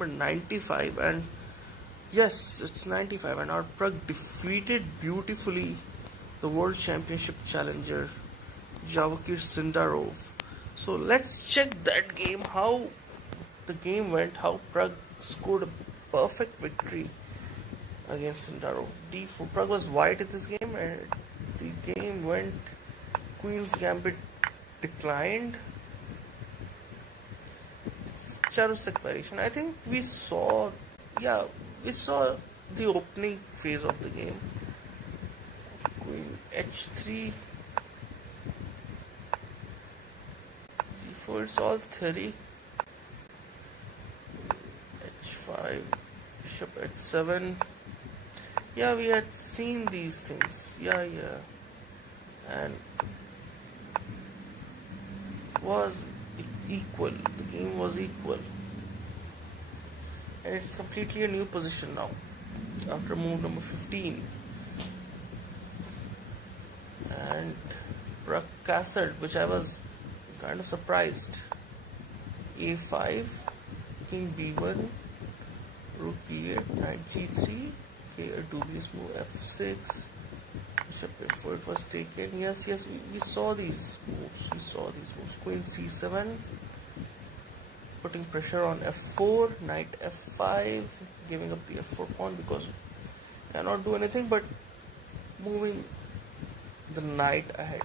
number 95, and yes, it's 95, and our Pragg defeated beautifully the World Championship challenger Sindarov. So let's check that game, how the game went, how Pragg scored a perfect victory against Sindarov. D4. Pragg was white in this game, and the game went Queen's Gambit declined. Charusek variation. I think we saw the opening phase of the game. Queen h3, d4, it's all theory. h5, bishop h7. Yeah, we had seen these things. Yeah. And was equal. The game was equal. And it's completely a new position now after move number 15. And Pragg castled, which I was kind of surprised. a5, king b1, rook e8, knight g3. Okay, a dubious move, f6, bishop f4, it was taken. Yes, we saw these moves. Queen c7, putting pressure on f4, knight f5, giving up the f4 pawn because cannot do anything but moving the knight ahead.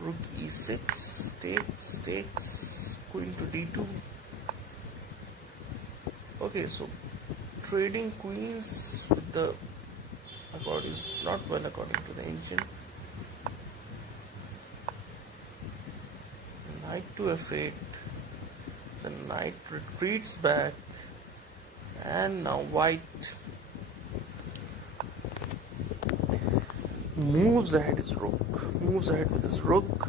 Rook e6, takes, queen to d2. Okay, so trading queens with the accord is not well according to the engine. Knight to f8, the knight retreats back, and now white moves ahead with his rook.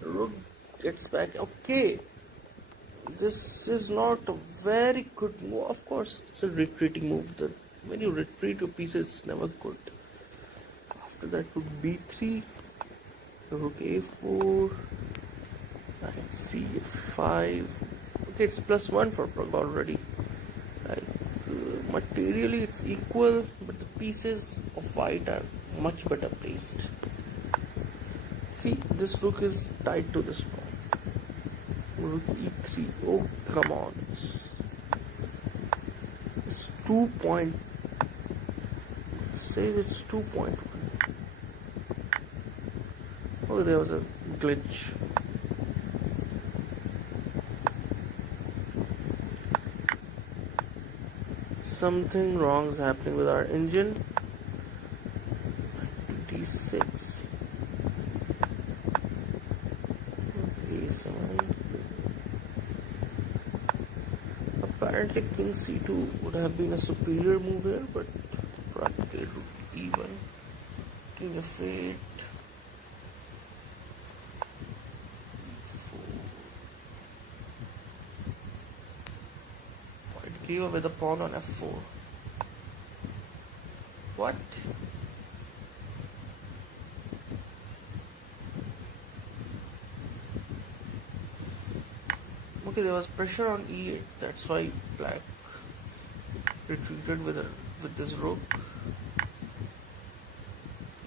Rook gets back. Okay, this is not a very good move. Of course, it's a retreating move. When you retreat your pieces, it's never good. After that, rook b3, rook a4, knight c5. Okay, it's +1 for Pragg already. Materially, it's equal, but the pieces of white are much better placed. See, this rook is tied to this pawn. Rook e3. Oh, come on. It's 2 says it's 2.1. Oh, there was a glitch. Something wrong is happening with our engine. d6, a7. Apparently king c2 would have been a superior move here, but practically rook e1, king f8, white gave away the pawn on f4. What? Okay, there was pressure on e8. That's why black retreated with this rook.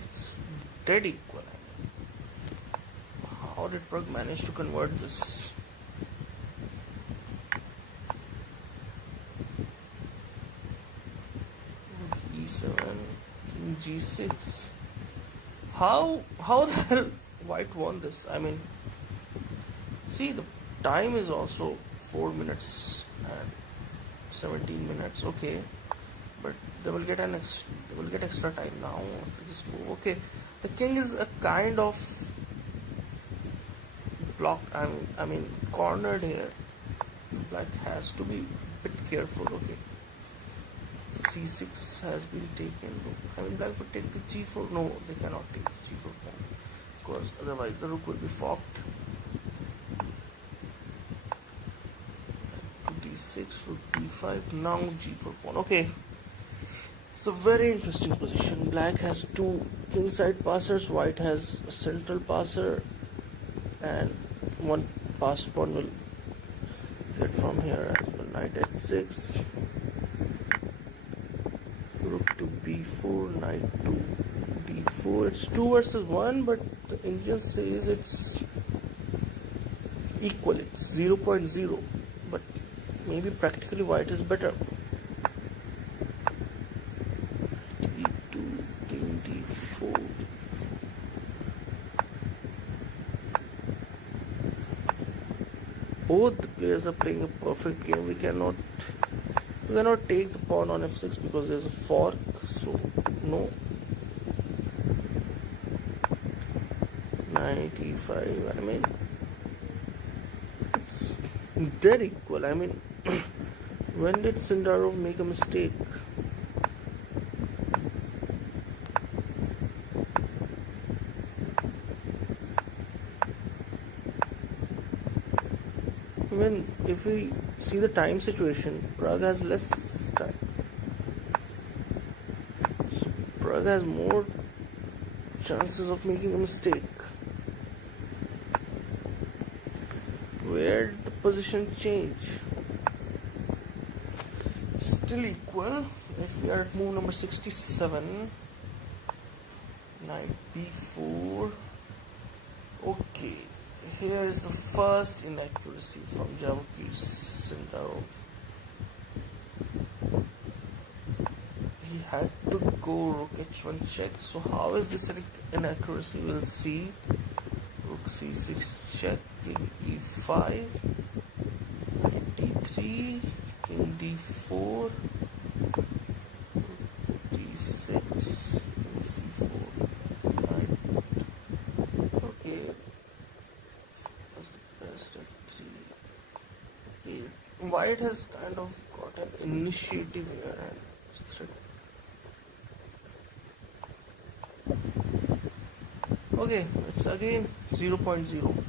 It's dead equal. How did Pragg manage to convert this? e7, king g6. How the hell white won this? I mean, see, the time is also 4 minutes and 17 minutes. Okay, but they will get extra time now after this move. Okay, the king is a kind of blocked. I mean cornered here. Black has to be a bit careful. Okay, c6 has been taken. I mean, black would take the g4. No, they cannot take the g4 pawn because otherwise the rook will be forked. d6, rook d5, now g4 pawn. Okay, it's a very interesting position. Black has two kingside passers, white has a central passer, and one passed pawn will hit from here as well. knight h6, rook to b4, knight to d4. It's 2 versus 1, but the engine says it's equal, it's 0.0, but maybe practically white is better. e2, king d4. Both the players are playing a perfect game. We cannot take the pawn on f6 because there's a fork, so no. Knight e5. I mean, it's dead equal. I mean, when did Sindarov make a mistake? Even if we see the time situation, Pragg has less time. So Pragg has more chances of making a mistake. Where did the position change? Still equal. If we are at move number 67, knight b4. Okay. Here is the first inaccuracy from Javakir Sindarov. He had to go rook h1 check. So how is this an inaccuracy? We'll see. Rook c6 check, king e5, knight d3, king d4, d6, king c4, knight. Okay. Best f3. Okay. White has kind of got an initiative here and it's threatened. Okay, it's again 0.0.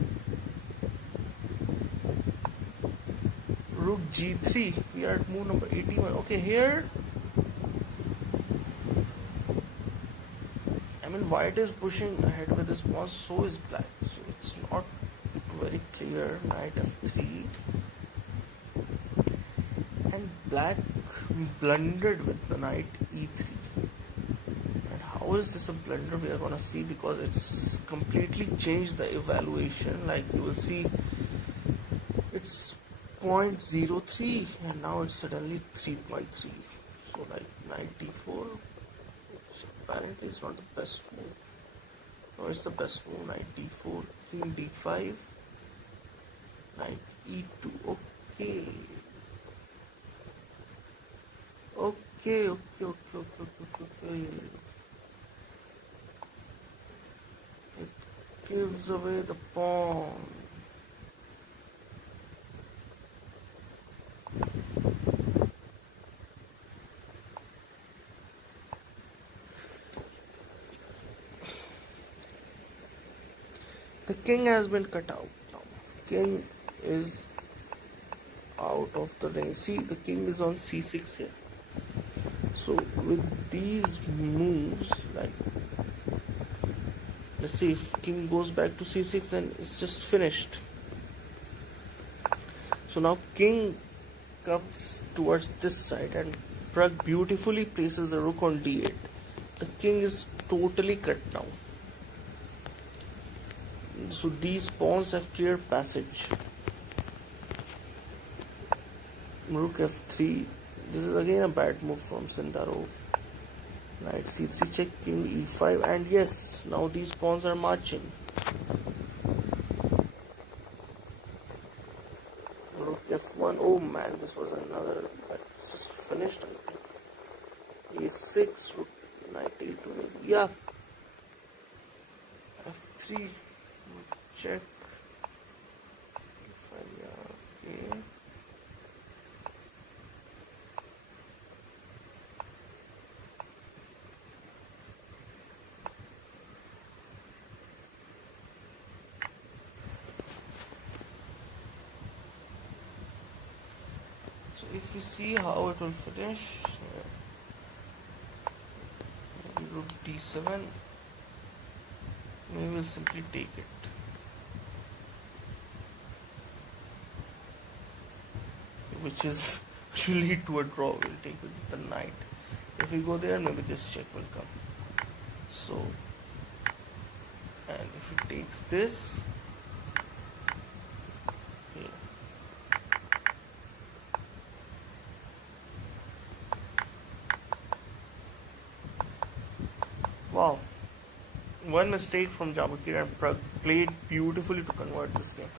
Rook g3. We are at move number 81. Okay, here I mean white is pushing ahead with his pawn, so is black. So it's not very clear. Knight f3, and black blundered with the knight e3. And how is this a blunder? We are gonna see, because it's completely changed the evaluation. Like you will see, it's 0.03 and now it's suddenly 3.3. So like knight d4, which apparently is not the best move. No, it's the best move. Knight d4, king d5, knight e2. Okay. Okay. It gives away the pawn. The king has been cut out now. King is out of the lane. See, the king is on c6 here. So with these moves, like let's see, if king goes back to c6, then it's just finished. So now king comes towards this side and Pragg beautifully places the rook on d8. The king is totally cut now. So these pawns have clear passage. Rook f3. This is again a bad move from Sindarov. Knight c3 check, king e5, and yes, now these pawns are marching. Rook f1. Oh man, this was another. Just finished. a6, rook, knight a2. Yeah. f3. Rook check. e5. Yeah. Okay. So if we see how it will finish, maybe rook d7, maybe we'll simply take it. Which is which will lead to a draw. We'll take it with the knight. If we go there, maybe this check will come. So, and if it takes this, okay. Wow. One mistake from Jabakir, and Pragg played beautifully to convert this game.